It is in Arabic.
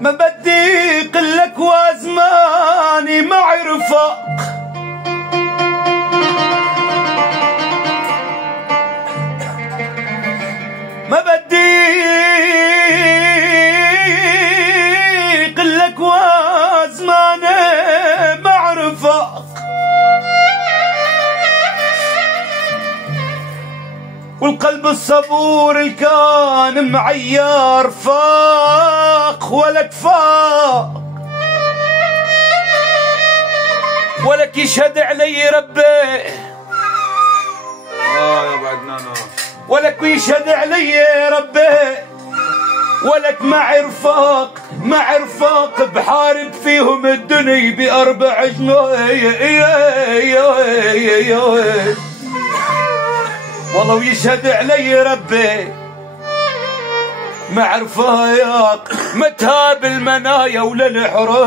ما بدي قلك وازماني مع رفاق، ما بدي قلك وازماني مع رفاق، والقلب الصبور اللي كان معيار فاق ولك فاق، ولك يشهد علي ربي يا بعدنا ولك يشهد علي ربي، ولك مع رفاق مع رفاق بحارب فيهم الدنيا بأربع جنيه، والله ويشهد علي ربي مع رفاق متهاب المنايا ولا الحريق.